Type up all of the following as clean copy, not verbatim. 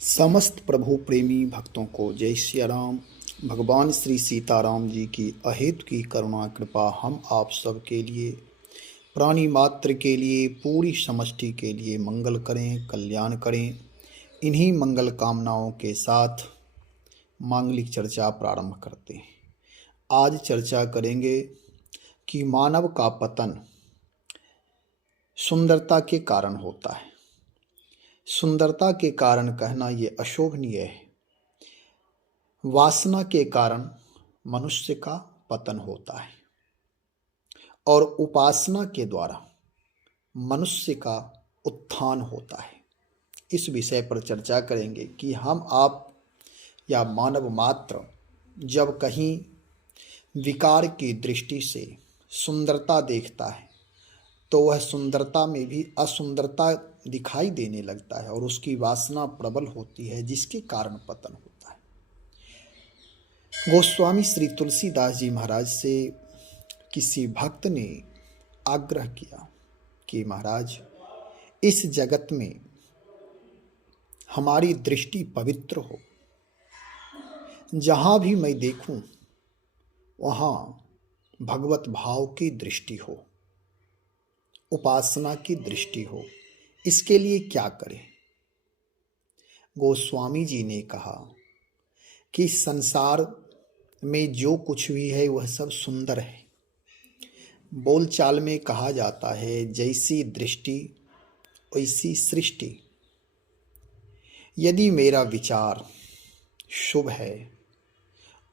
समस्त प्रभु प्रेमी भक्तों को जय सिया राम। भगवान श्री सीताराम जी की अहेतु की करुणा कृपा हम आप सब के लिए, प्राणी मात्र के लिए, पूरी समष्टि के लिए मंगल करें, कल्याण करें। इन्हीं मंगल कामनाओं के साथ मांगलिक चर्चा प्रारंभ करते हैं। आज चर्चा करेंगे कि मानव का पतन सुंदरता के कारण होता है। सुंदरता के कारण कहना ये अशोभनीय है। वासना के कारण मनुष्य का पतन होता है और उपासना के द्वारा मनुष्य का उत्थान होता है। इस विषय पर चर्चा करेंगे कि हम आप या मानव मात्र जब कहीं विकार की दृष्टि से सुंदरता देखता है तो वह सुंदरता में भी असुंदरता दिखाई देने लगता है और उसकी वासना प्रबल होती है, जिसके कारण पतन होता है। गोस्वामी श्री तुलसीदास जी महाराज से किसी भक्त ने आग्रह किया कि महाराज, इस जगत में हमारी दृष्टि पवित्र हो, जहां भी मैं देखूं वहां भगवत भाव की दृष्टि हो, उपासना की दृष्टि हो। इसके लिए क्या करें? गोस्वामी जी ने कहा कि संसार में जो कुछ भी है वह सब सुंदर है। बोलचाल में कहा जाता है, जैसी दृष्टि वैसी सृष्टि। यदि मेरा विचार शुभ है,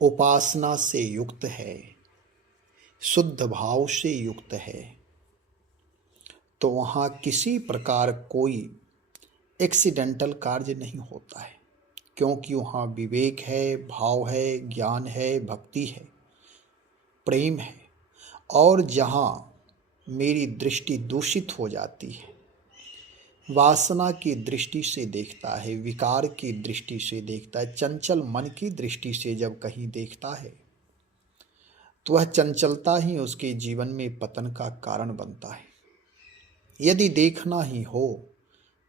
उपासना से युक्त है, शुद्ध भाव से युक्त है, तो वहाँ किसी प्रकार कोई एक्सीडेंटल कार्य नहीं होता है, क्योंकि वहाँ विवेक है, भाव है, ज्ञान है, भक्ति है, प्रेम है। और जहाँ मेरी दृष्टि दूषित हो जाती है, वासना की दृष्टि से देखता है, विकार की दृष्टि से देखता है, चंचल मन की दृष्टि से जब कहीं देखता है, तो वह चंचलता ही उसके जीवन में पतन का कारण बनता है। यदि देखना ही हो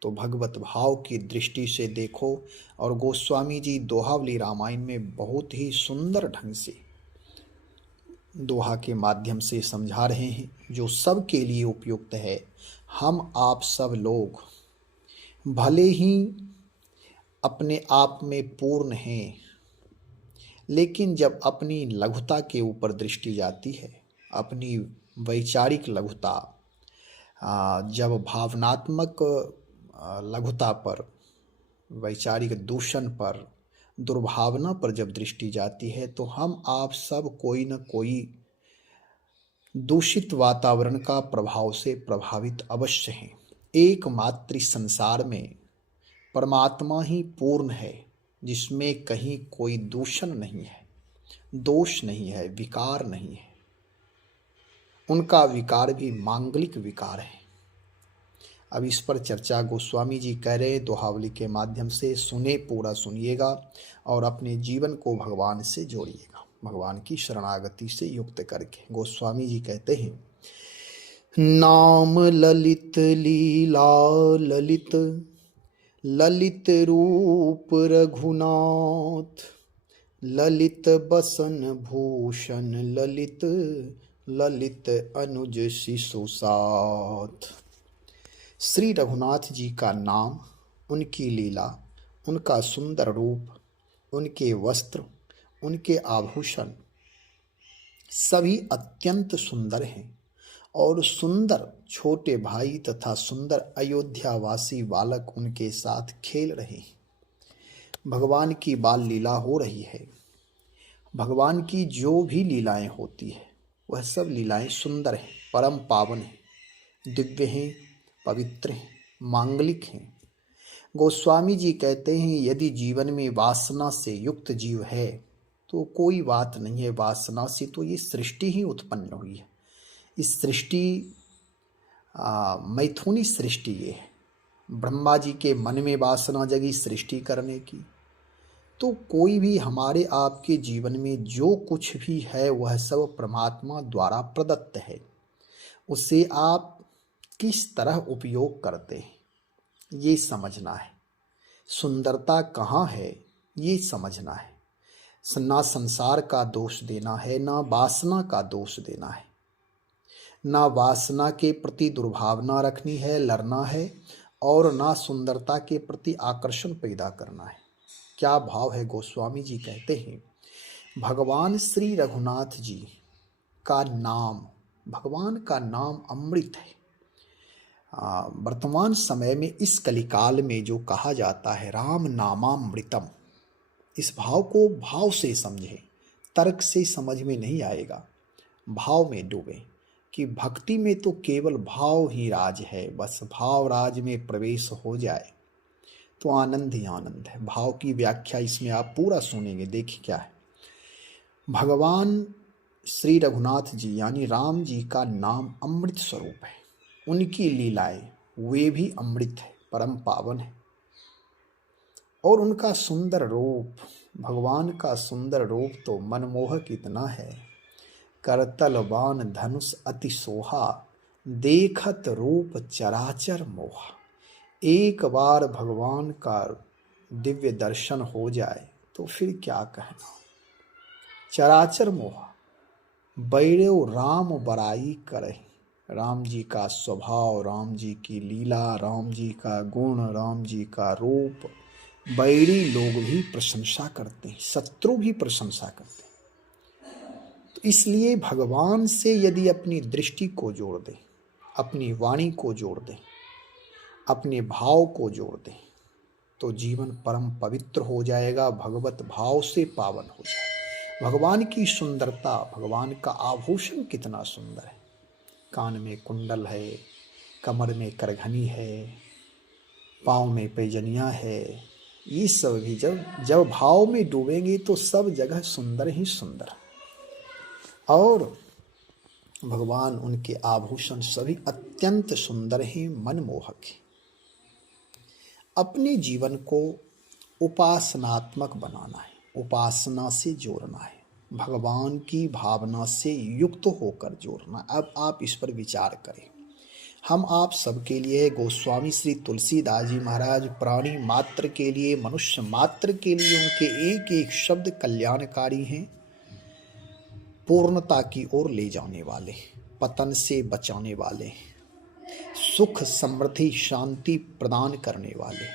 तो भगवत भाव की दृष्टि से देखो। और गोस्वामी जी दोहावली रामायण में बहुत ही सुंदर ढंग से दोहा के माध्यम से समझा रहे हैं, जो सबके लिए उपयुक्त है। हम आप सब लोग भले ही अपने आप में पूर्ण हैं, लेकिन जब अपनी लघुता के ऊपर दृष्टि जाती है, अपनी वैचारिक लघुता, जब भावनात्मक लघुता पर, वैचारिक दूषण पर, दुर्भावना पर जब दृष्टि जाती है, तो हम आप सब कोई न कोई दूषित वातावरण का प्रभाव से प्रभावित अवश्य हैं। एकमात्र संसार में परमात्मा ही पूर्ण है, जिसमें कहीं कोई दूषण नहीं है, दोष नहीं है, विकार नहीं है। उनका विकार भी मांगलिक विकार है। अब इस पर चर्चा गोस्वामी जी कह रहे, दोहावली के माध्यम से सुने, पूरा सुनिएगा और अपने जीवन को भगवान से जोड़िएगा, भगवान की शरणागति से युक्त करके। गोस्वामी जी कहते हैं, नाम ललित लीला ललित, ललित रूप रघुनाथ, ललित बसन भूषण ललित, ललित अनुज शिशु साथ। श्री रघुनाथ जी का नाम, उनकी लीला, उनका सुंदर रूप, उनके वस्त्र, उनके आभूषण सभी अत्यंत सुंदर हैं। और सुंदर छोटे भाई तथा सुंदर अयोध्यावासी बालक उनके साथ खेल रहे हैं। भगवान की बाल लीला हो रही है। भगवान की जो भी लीलाएं होती है वह सब लीलाएं सुंदर हैं, परम पावन हैं, दिव्य हैं, पवित्र हैं, मांगलिक हैं। गोस्वामी जी कहते हैं, यदि जीवन में वासना से युक्त जीव है तो कोई बात नहीं है। वासना से तो ये सृष्टि ही उत्पन्न हुई है। इस सृष्टि मैथुनी सृष्टि ये है। ब्रह्मा जी के मन में वासना जगी सृष्टि करने की। तो कोई भी हमारे आपके जीवन में जो कुछ भी है वह सब परमात्मा द्वारा प्रदत्त है। उसे आप किस तरह उपयोग करते हैं, ये समझना है। सुंदरता कहाँ है ये समझना है। ना संसार का दोष देना है, ना वासना का दोष देना है, ना वासना के प्रति दुर्भावना रखनी है, लड़ना है, और ना सुंदरता के प्रति आकर्षण पैदा करना है। क्या भाव है, गोस्वामी जी कहते हैं, भगवान श्री रघुनाथ जी का नाम, भगवान का नाम अमृत है। वर्तमान समय में इस कलिकाल में जो कहा जाता है राम नामामृतम, इस भाव को भाव से समझें, तर्क से समझ में नहीं आएगा। भाव में डूबे कि भक्ति में तो केवल भाव ही राज है, बस भाव राज में प्रवेश हो जाए तो आनंद ही आनंद है। भाव की व्याख्या इसमें आप पूरा सुनेंगे। देखिए क्या है, भगवान श्री रघुनाथ जी यानी राम जी का नाम अमृत स्वरूप है। उनकी लीलाएं वे भी अमृत है, परम पावन है। और उनका सुंदर रूप, भगवान का सुंदर रूप तो मनमोहक इतना है, करतल बाण धनुष अति सोहा, देखत रूप चराचर मोहा। एक बार भगवान का दिव्य दर्शन हो जाए तो फिर क्या कहना। चराचर मोहा, बैरेव राम बड़ाई करे। राम जी का स्वभाव, राम जी की लीला, राम जी का गुण, राम जी का रूप बैरी लोग भी प्रशंसा करते हैं, शत्रु भी प्रशंसा करते हैं। तो इसलिए भगवान से यदि अपनी दृष्टि को जोड़ दें, अपनी वाणी को जोड़ दें, अपने भाव को जोड़ दें, तो जीवन परम पवित्र हो जाएगा, भगवत भाव से पावन हो जाएगा। भगवान की सुंदरता, भगवान का आभूषण कितना सुंदर है। कान में कुंडल है, कमर में करघनी है, पाँव में पैजनिया है। ये सब भी जब भाव में डूबेंगे तो सब जगह सुंदर ही सुंदर। और भगवान, उनके आभूषण सभी अत्यंत सुंदर हैं, मनमोहक हैं। अपने जीवन को उपासनात्मक बनाना है, उपासना से जोड़ना है, भगवान की भावना से युक्त होकर जोड़ना। अब आप इस पर विचार करें। हम आप सबके लिए, गोस्वामी श्री तुलसीदास जी महाराज प्राणी मात्र के लिए, मनुष्य मात्र के लिए उनके एक एक शब्द कल्याणकारी हैं, पूर्णता की ओर ले जाने वाले, पतन से बचाने वाले, सुख समृद्धि शांति प्रदान करने वाले।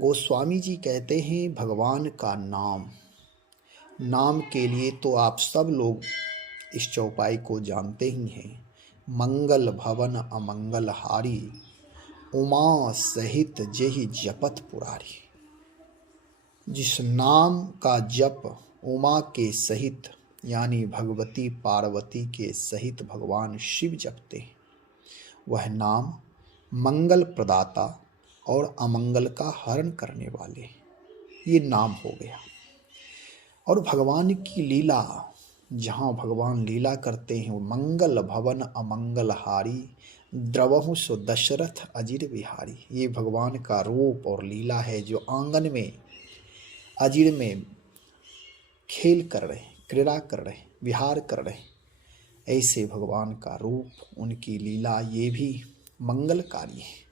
गोस्वामी जी कहते हैं भगवान का नाम, नाम के लिए तो आप सब लोग इस चौपाई को जानते ही हैं। मंगल भवन अमंगल हारी, उमा सहित जेहि जपत पुरारी। जिस नाम का जप उमा के सहित यानी भगवती पार्वती के सहित भगवान शिव जपते हैं, वह नाम मंगल प्रदाता और अमंगल का हरण करने वाले, ये नाम हो गया। और भगवान की लीला, जहाँ भगवान लीला करते हैं, मंगल भवन अमंगल हारी, द्रवहु सो दशरथ अजिर विहारी। ये भगवान का रूप और लीला है, जो आंगन में अजिर में खेल कर रहे, क्रीड़ा कर रहे, विहार कर रहे। ऐसे भगवान का रूप, उनकी लीला, ये भी मंगलकारी है।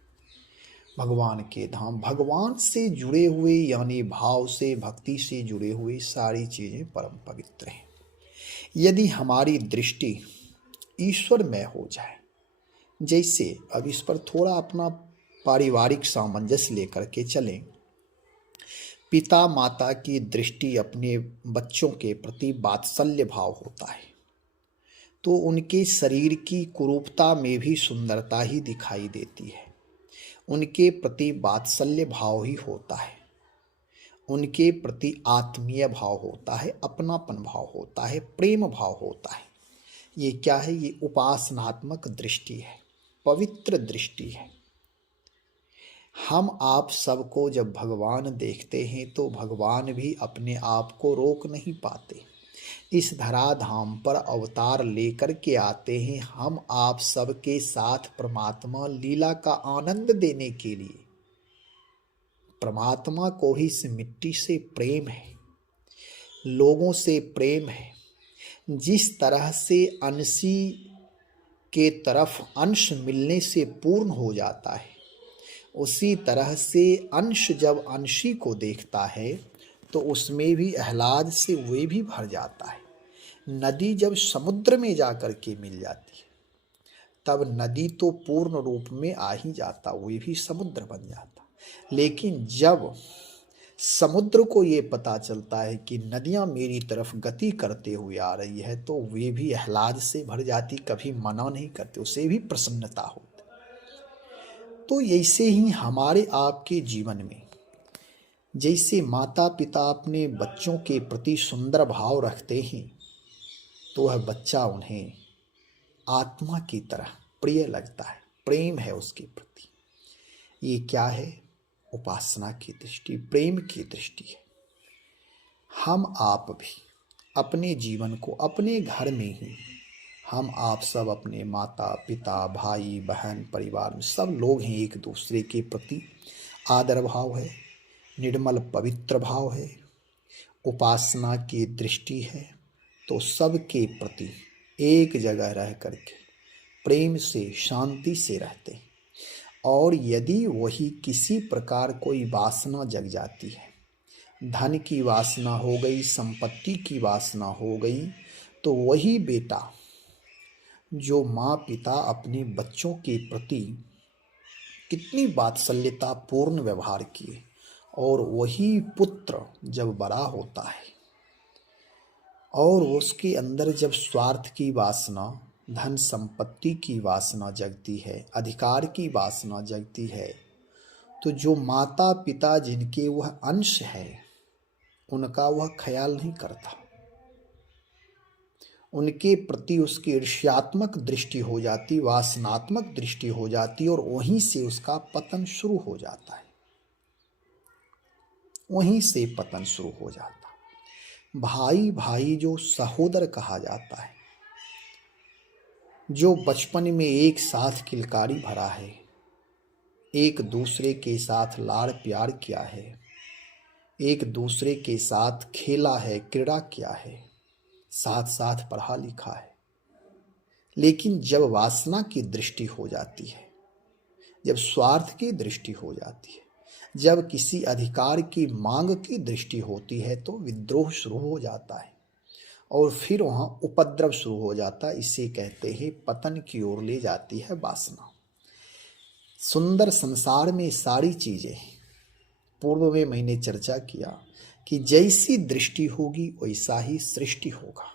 भगवान के धाम, भगवान से जुड़े हुए यानी भाव से, भक्ति से जुड़े हुए सारी चीज़ें परम पवित्र हैं। यदि हमारी दृष्टि ईश्वर में हो जाए, जैसे अब इस पर थोड़ा अपना पारिवारिक सामंजस्य लेकर के चलें, पिता माता की दृष्टि अपने बच्चों के प्रति वात्सल्य भाव होता है, तो उनके शरीर की कुरूपता में भी सुंदरता ही दिखाई देती है। उनके प्रति वात्सल्य भाव ही होता है, उनके प्रति आत्मीय भाव होता है, अपनापन भाव होता है, प्रेम भाव होता है। ये क्या है? ये उपासनात्मक दृष्टि है, पवित्र दृष्टि है। हम आप सबको जब भगवान देखते हैं तो भगवान भी अपने आप को रोक नहीं पाते। इस धराधाम पर अवतार लेकर के आते हैं हम आप सबके साथ परमात्मा लीला का आनंद देने के लिए। परमात्मा को ही इस मिट्टी से प्रेम है, लोगों से प्रेम है। जिस तरह से अंशी के तरफ अंश मिलने से पूर्ण हो जाता है, उसी तरह से अंश जब अंशी को देखता है तो उसमें भी आह्लाद से वे भी भर जाता है। नदी जब समुद्र में जाकर के मिल जाती है तब नदी तो पूर्ण रूप में आ ही जाता, वे भी समुद्र बन जाता। लेकिन जब समुद्र को ये पता चलता है कि नदियां मेरी तरफ गति करते हुए आ रही है तो वे भी आह्लाद से भर जाती, कभी मना नहीं करते, उसे भी प्रसन्नता होती। तो ऐसे ही हमारे आपके जीवन में जैसे माता पिता अपने बच्चों के प्रति सुंदर भाव रखते हैं तो वह बच्चा उन्हें आत्मा की तरह प्रिय लगता है, प्रेम है उसके प्रति। ये क्या है? उपासना की दृष्टि, प्रेम की दृष्टि है। हम आप भी अपने जीवन को अपने घर में ही, हम आप सब अपने माता पिता भाई बहन परिवार में सब लोग हैं, एक दूसरे के प्रति आदर भाव है, निर्मल पवित्र भाव है, उपासना की दृष्टि है, तो सबके प्रति एक जगह रह करके प्रेम से शांति से रहते हैं। और यदि वही किसी प्रकार कोई वासना जग जाती है, धन की वासना हो गई, संपत्ति की वासना हो गई, तो वही बेटा जो माँ पिता अपने बच्चों के प्रति कितनी वात्सल्यता पूर्ण व्यवहार किए, और वही पुत्र जब बड़ा होता है और उसके अंदर जब स्वार्थ की वासना, धन संपत्ति की वासना जगती है, अधिकार की वासना जगती है, तो जो माता पिता जिनके वह अंश है उनका वह ख्याल नहीं करता, उनके प्रति उसकी ईर्ष्यात्मक दृष्टि हो जाती, वासनात्मक दृष्टि हो जाती, और वहीं से उसका पतन शुरू हो जाता है, वहीं से पतन शुरू हो जाता। भाई भाई जो सहोदर कहा जाता है, जो बचपन में एक साथ किलकारी भरा है, एक दूसरे के साथ लाड़ प्यार किया है, एक दूसरे के साथ खेला है, क्रीड़ा किया है, साथ साथ पढ़ा लिखा है, लेकिन जब वासना की दृष्टि हो जाती है, जब स्वार्थ की दृष्टि हो जाती है, जब किसी अधिकार की मांग की दृष्टि होती है तो विद्रोह शुरू हो जाता है और फिर वहाँ उपद्रव शुरू हो जाता है। इसे कहते हैं पतन की ओर ले जाती है वासना। सुंदर संसार में सारी चीजें, पूर्व में मैंने चर्चा किया कि जैसी दृष्टि होगी वैसा ही सृष्टि होगा।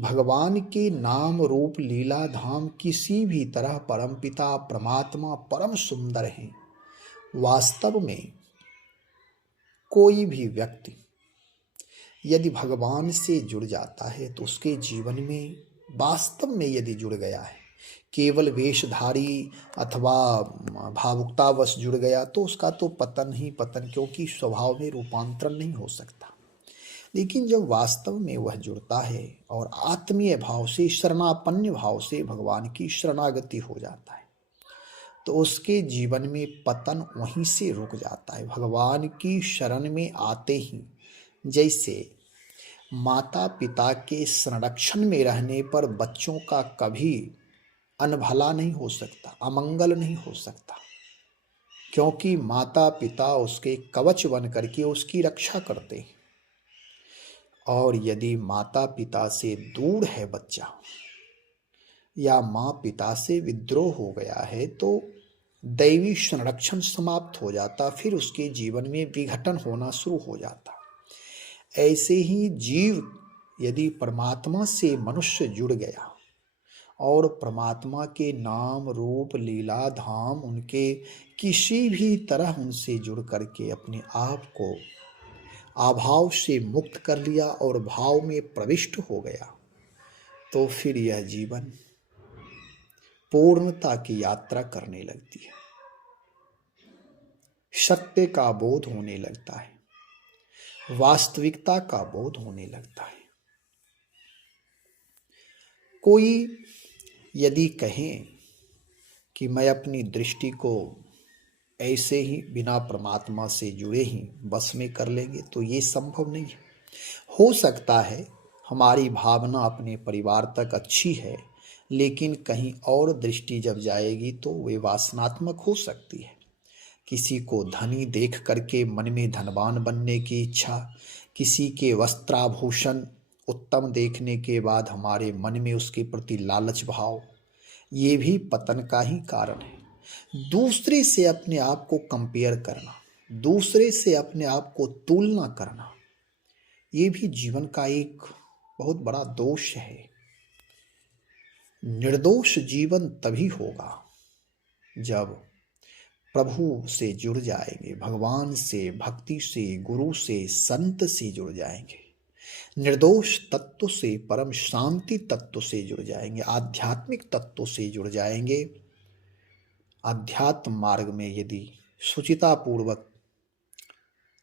भगवान के नाम रूप लीला धाम किसी भी तरह परमपिता परमात्मा परम सुंदर हैं। वास्तव में कोई भी व्यक्ति यदि भगवान से जुड़ जाता है तो उसके जीवन में वास्तव में यदि जुड़ गया है, केवल वेशधारी अथवा भावुकतावश जुड़ गया तो उसका तो पतन ही पतन, क्योंकि स्वभाव में रूपांतरण नहीं हो सकता। लेकिन जब वास्तव में वह जुड़ता है और आत्मीय भाव से, शरणापन्न भाव से भगवान की शरणागति हो जाता है तो उसके जीवन में पतन वहीं से रुक जाता है। भगवान की शरण में आते ही जैसे माता पिता के संरक्षण में रहने पर बच्चों का कभी अनभला नहीं हो सकता, अमंगल नहीं हो सकता, क्योंकि माता पिता उसके कवच बन करके उसकी रक्षा करते हैं। और यदि माता पिता से दूर है बच्चा या माँ पिता से विद्रोह हो गया है तो दैवी संरक्षण समाप्त हो जाता, फिर उसके जीवन में विघटन होना शुरू हो जाता। ऐसे ही जीव यदि परमात्मा से मनुष्य जुड़ गया और परमात्मा के नाम रूप लीला धाम उनके किसी भी तरह उनसे जुड़ करके अपने आप को अभाव से मुक्त कर लिया और भाव में प्रविष्ट हो गया, तो फिर यह जीवन पूर्णता की यात्रा करने लगती है, सत्य का बोध होने लगता है, वास्तविकता का बोध होने लगता है। कोई यदि कहें कि मैं अपनी दृष्टि को ऐसे ही बिना परमात्मा से जुड़े ही बस में कर लेंगे, तो ये संभव नहीं है। हो सकता है हमारी भावना अपने परिवार तक अच्छी है, लेकिन कहीं और दृष्टि जब जाएगी तो वे वासनात्मक हो सकती है। किसी को धनी देख करके मन में धनवान बनने की इच्छा, किसी के वस्त्राभूषण उत्तम देखने के बाद हमारे मन में उसके प्रति लालच भाव, ये भी पतन का ही कारण है। दूसरे से अपने आप को कंपेयर करना, दूसरे से अपने आप को तुलना करना, ये भी जीवन का एक बहुत बड़ा दोष है। निर्दोष जीवन तभी होगा जब प्रभु से जुड़ जाएंगे, भगवान से, भक्ति से, गुरु से, संत से जुड़ जाएंगे, निर्दोष तत्व से, परम शांति तत्व से जुड़ जाएंगे, आध्यात्मिक तत्व से जुड़ जाएंगे। अध्यात्म मार्ग में यदि शुचितापूर्वक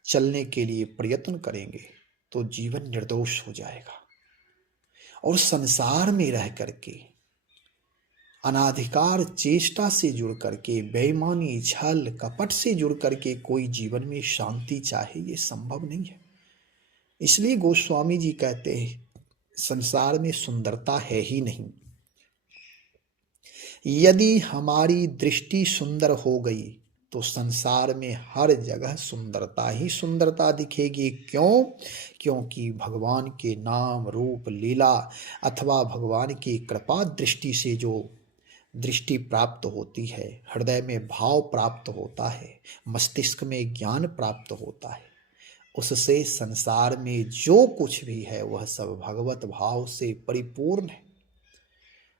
चलने के लिए प्रयत्न करेंगे तो जीवन निर्दोष हो जाएगा। और संसार में रह करके अनाधिकार चेष्टा से जुड़ करके, बेईमानी, छल कपट से जुड़ करके कोई जीवन में शांति चाहे, ये संभव नहीं है। इसलिए गोस्वामी जी कहते हैं संसार में सुंदरता है ही नहीं। यदि हमारी दृष्टि सुंदर हो गई तो संसार में हर जगह सुंदरता ही सुंदरता दिखेगी। क्यों? क्योंकि भगवान के नाम, रूप, लीला अथवा भगवान की कृपा दृष्टि से जो दृष्टि प्राप्त होती है, हृदय में भाव प्राप्त होता है, मस्तिष्क में ज्ञान प्राप्त होता है, उससे संसार में जो कुछ भी है वह सब भगवत भाव से परिपूर्ण है।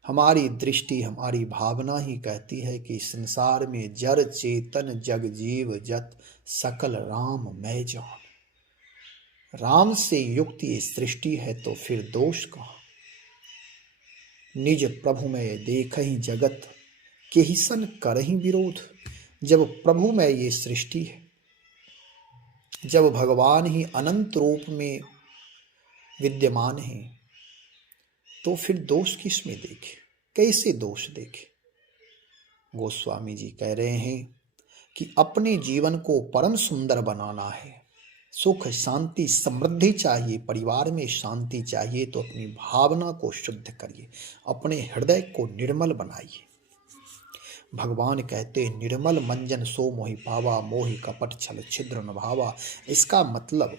हमारी दृष्टि, हमारी भावना ही कहती है कि संसार में जड़ चेतन जग जीव जत सकल राम मैं जान। राम से युक्त ये सृष्टि है तो फिर दोष कहाँ? निज प्रभु में देख ही जगत केहि सन करहि विरोध। जब प्रभु में ये सृष्टि है, जब भगवान ही अनंत रूप में विद्यमान है, तो फिर दोष किस में देखे, कैसे दोष देखे? गोस्वामी जी कह रहे हैं कि अपने जीवन को परम सुंदर बनाना है, सुख शांति समृद्धि चाहिए, परिवार में शांति चाहिए, तो अपनी भावना को शुद्ध करिए, अपने हृदय को निर्मल बनाइए। भगवान कहते हैं निर्मल मंजन सो मोहि पावा, मोहि कपट छल छिद्र न भावा। इसका मतलब,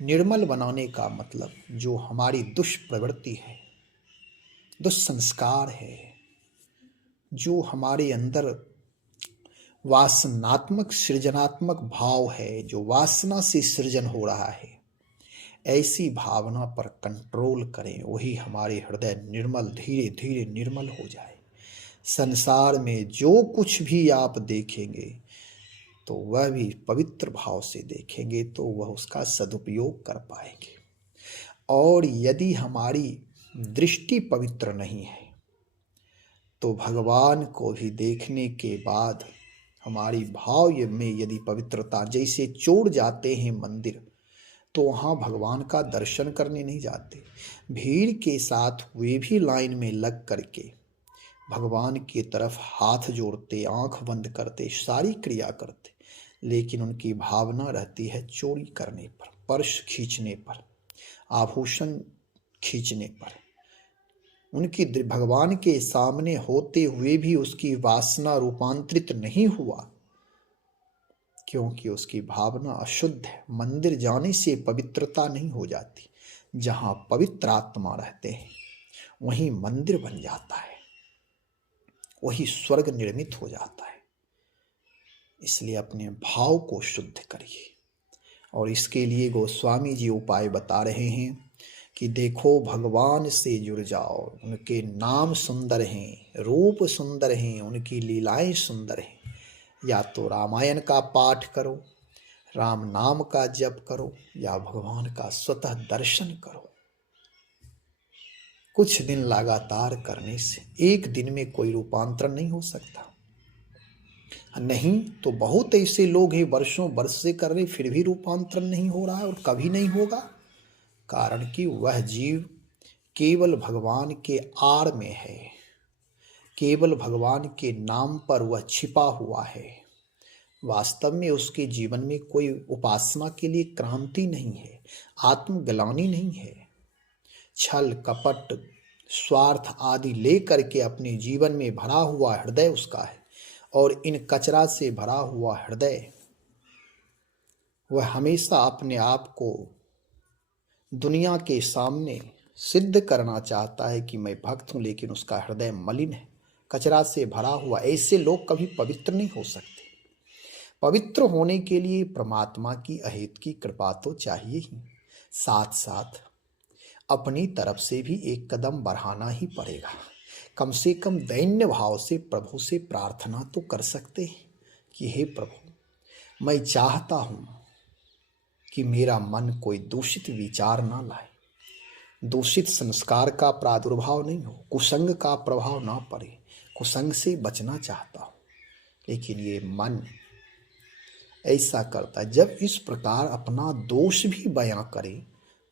निर्मल बनाने का मतलब, जो हमारी दुष्प्रवृत्ति है, दुष्संस्कार है, जो हमारे अंदर वासनात्मक सृजनात्मक भाव है, जो वासना से सृजन हो रहा है, ऐसी भावना पर कंट्रोल करें, वही हमारे हृदय निर्मल, धीरे धीरे निर्मल हो जाए। संसार में जो कुछ भी आप देखेंगे तो वह भी पवित्र भाव से देखेंगे, तो वह उसका सदुपयोग कर पाएंगे। और यदि हमारी दृष्टि पवित्र नहीं है तो भगवान को भी देखने के बाद हमारी भाव में यदि पवित्रता, जैसे चोर जाते हैं मंदिर तो वहाँ भगवान का दर्शन करने नहीं जाते, भीड़ के साथ वे भी लाइन में लग करके भगवान की तरफ हाथ जोड़ते, आंख बंद करते, सारी क्रिया करते, लेकिन उनकी भावना रहती है चोरी करने पर, पर्स खींचने पर, आभूषण खींचने पर। उनकी भगवान के सामने होते हुए भी उसकी वासना रूपांतरित नहीं हुआ, क्योंकि उसकी भावना अशुद्ध है। मंदिर जाने से पवित्रता नहीं हो जाती, जहां पवित्र आत्मा रहते हैं वहीं मंदिर बन जाता है, वही स्वर्ग निर्मित हो जाता है। इसलिए अपने भाव को शुद्ध करिए। और इसके लिए गोस्वामी जी उपाय बता रहे हैं कि देखो, भगवान से जुड़ जाओ, उनके नाम सुंदर हैं, रूप सुंदर हैं, उनकी लीलाएं सुंदर हैं। या तो रामायण का पाठ करो, राम नाम का जप करो, या भगवान का स्वतः दर्शन करो। कुछ दिन लगातार करने से एक दिन में कोई रूपांतरण नहीं हो सकता। नहीं तो बहुत ऐसे लोग हैं वर्षों वर्ष से कर रहे, फिर भी रूपांतरण नहीं हो रहा है, और कभी नहीं होगा। कारण कि वह जीव केवल भगवान के आड़ में है, केवल भगवान के नाम पर वह छिपा हुआ है। वास्तव में उसके जीवन में कोई उपासना के लिए क्रांति नहीं है, आत्मग्लानि नहीं है। छल कपट स्वार्थ आदि लेकर के अपने जीवन में भरा हुआ हृदय उसका है, और इन कचरा से भरा हुआ हृदय वह हमेशा अपने आप को दुनिया के सामने सिद्ध करना चाहता है कि मैं भक्त हूं, लेकिन उसका हृदय मलिन है, कचरा से भरा हुआ। ऐसे लोग कभी पवित्र नहीं हो सकते। पवित्र होने के लिए परमात्मा की अहेत की कृपा तो चाहिए ही, साथ साथ अपनी तरफ से भी एक कदम बढ़ाना ही पड़ेगा। कम से कम दैन्य भाव से प्रभु से प्रार्थना तो कर सकते हैं कि हे प्रभु, मैं चाहता हूं कि मेरा मन कोई दूषित विचार ना लाए, दूषित संस्कार का प्रादुर्भाव नहीं हो, कुसंग का प्रभाव ना पड़े, कुसंग से बचना चाहता हूं। लेकिन ये मन ऐसा करता है। जब इस प्रकार अपना दोष भी बयां करे,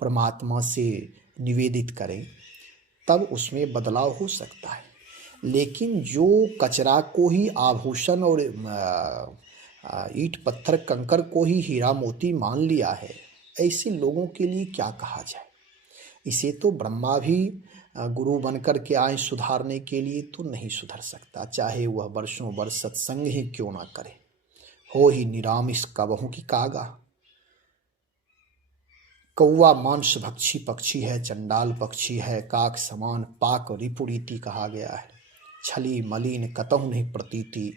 परमात्मा से निवेदित करे, तब उसमें बदलाव हो सकता है। लेकिन जो कचरा को ही आभूषण और ईंट पत्थर कंकर को ही हीरा मोती मान लिया है, ऐसे लोगों के लिए क्या कहा जाए। इसे तो ब्रह्मा भी गुरु बनकर के आए सुधारने के लिए, तो नहीं सुधर सकता, चाहे वह वर्षों वर्ष सत्संग ही क्यों ना करे। हो ही निरामिष कबहू की कागा। कौवा मांस भक्षी पक्षी है, चंडाल पक्षी है, काक समान पाक रिपुरीति कहा गया है। छली मलिन कतहु नहीं प्रतीति।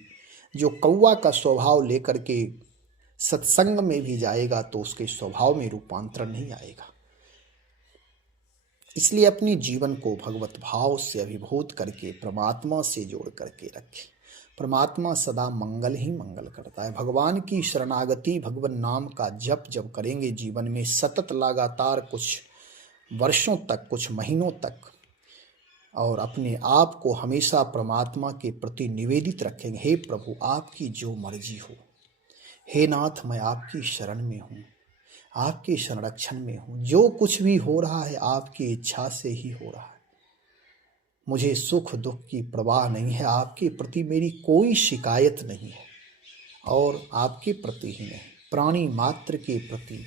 जो कौवा का स्वभाव लेकर के सत्संग में भी जाएगा तो उसके स्वभाव में रूपांतरण नहीं आएगा। इसलिए अपने जीवन को भगवत भाव से अभिभूत करके परमात्मा से जोड़ करके रखें। परमात्मा सदा मंगल ही मंगल करता है। भगवान की शरणागति, भगवान नाम का जप जब करेंगे जीवन में सतत लगातार कुछ वर्षों तक, कुछ महीनों तक, और अपने आप को हमेशा परमात्मा के प्रति निवेदित रखेंगे। हे प्रभु, आपकी जो मर्जी हो, हे नाथ मैं आपकी शरण में हूँ, आपके संरक्षण में हूँ, जो कुछ भी हो रहा है आपकी इच्छा से ही हो रहा है, मुझे सुख दुख की परवाह नहीं है, आपके प्रति मेरी कोई शिकायत नहीं है, और आपके प्रति ही नहीं, प्राणी मात्र के प्रति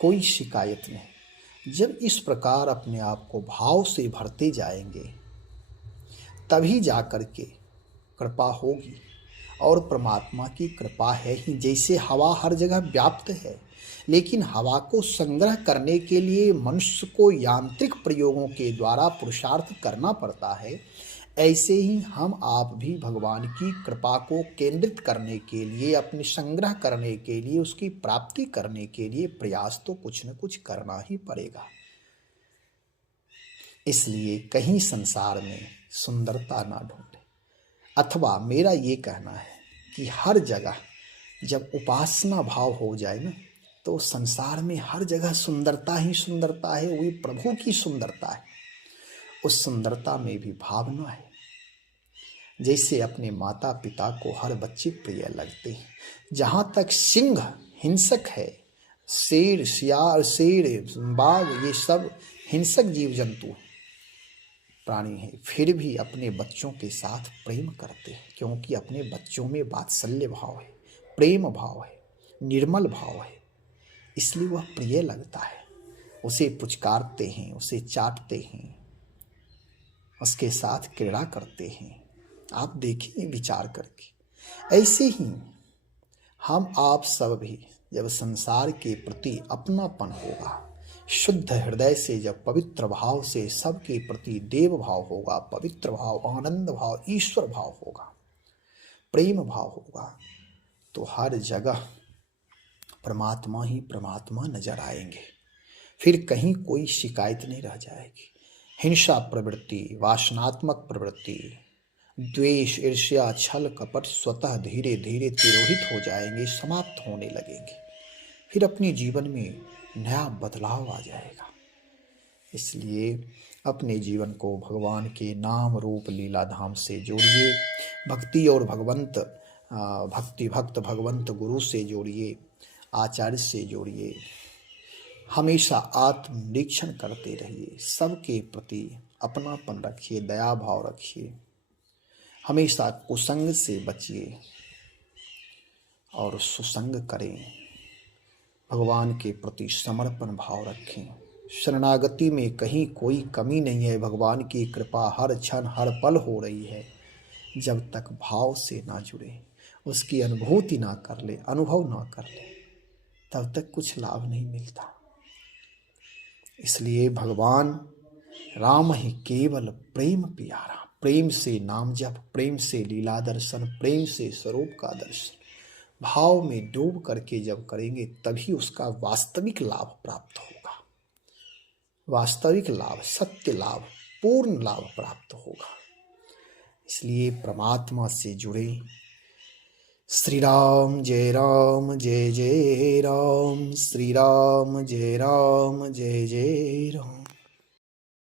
कोई शिकायत नहीं। जब इस प्रकार अपने आप को भाव से भरते जाएंगे, तभी जाकर के कृपा होगी। और परमात्मा की कृपा है ही। जैसे हवा हर जगह व्याप्त है, लेकिन हवा को संग्रह करने के लिए मनुष्य को यांत्रिक प्रयोगों के द्वारा पुरुषार्थ करना पड़ता है, ऐसे ही हम आप भी भगवान की कृपा को केंद्रित करने के लिए, अपने संग्रह करने के लिए, उसकी प्राप्ति करने के लिए प्रयास तो कुछ न कुछ करना ही पड़ेगा। इसलिए कहीं संसार में सुंदरता ना ढूंढे। अथवा मेरा ये कहना है कि हर जगह जब उपासना भाव हो जाए ना, तो संसार में हर जगह सुंदरता ही सुंदरता है, वही प्रभु की सुंदरता है। उस सुंदरता में भी भावना है। जैसे अपने माता पिता को हर बच्चे प्रिय लगते हैं। जहाँ तक सिंह हिंसक है, शेर, सियार, शेर, बाघ, ये सब हिंसक जीव जंतु प्राणी हैं, फिर भी अपने बच्चों के साथ प्रेम करते हैं, क्योंकि अपने बच्चों में वात्सल्य भाव है, प्रेम भाव है, निर्मल भाव है, इसलिए वह प्रिय लगता है। उसे पुचकारते हैं, उसे चाटते हैं, उसके साथ क्रीड़ा करते हैं। आप देखिए विचार करके। ऐसे ही हम आप सब भी जब संसार के प्रति अपनापन होगा, शुद्ध हृदय से जब पवित्र भाव से सबके प्रति देव भाव होगा, पवित्र भाव, आनंद भाव, ईश्वर भाव होगा, प्रेम भाव होगा, तो हर जगह परमात्मा ही परमात्मा नजर आएंगे। फिर कहीं कोई शिकायत नहीं रह जाएगी। हिंसा प्रवृत्ति, वासनात्मक प्रवृत्ति, द्वेष, ईर्ष्या, छल कपट स्वतः धीरे धीरे तिरोहित हो जाएंगे, समाप्त होने लगेंगे। फिर अपने जीवन में नया बदलाव आ जाएगा। इसलिए अपने जीवन को भगवान के नाम रूप लीला धाम से जोड़िए। भक्ति और भक्ति भक्त भगवंत गुरु से जोड़िए, आचार्य से जोड़िए। हमेशा आत्मनिरीक्षण करते रहिए, सबके प्रति अपनापन रखिए, दया भाव रखिए। हमेशा कुसंग से बचिए और सुसंग करें। भगवान के प्रति समर्पण भाव रखें। शरणागति में कहीं कोई कमी नहीं है। भगवान की कृपा हर क्षण हर पल हो रही है। जब तक भाव से ना जुड़े, उसकी अनुभूति ना कर ले, अनुभव ना कर ले, तब तक कुछ लाभ नहीं मिलता। इसलिए भगवान राम ही केवल प्रेम प्यारा, प्रेम से नाम जप, प्रेम से लीला दर्शन, प्रेम से स्वरूप का दर्शन, भाव में डूब करके जब करेंगे तभी उसका वास्तविक लाभ प्राप्त होगा। वास्तविक लाभ, सत्य लाभ, पूर्ण लाभ प्राप्त होगा। इसलिए परमात्मा से जुड़े। श्री राम जय राम जय जय राम, श्री राम जय जय राम।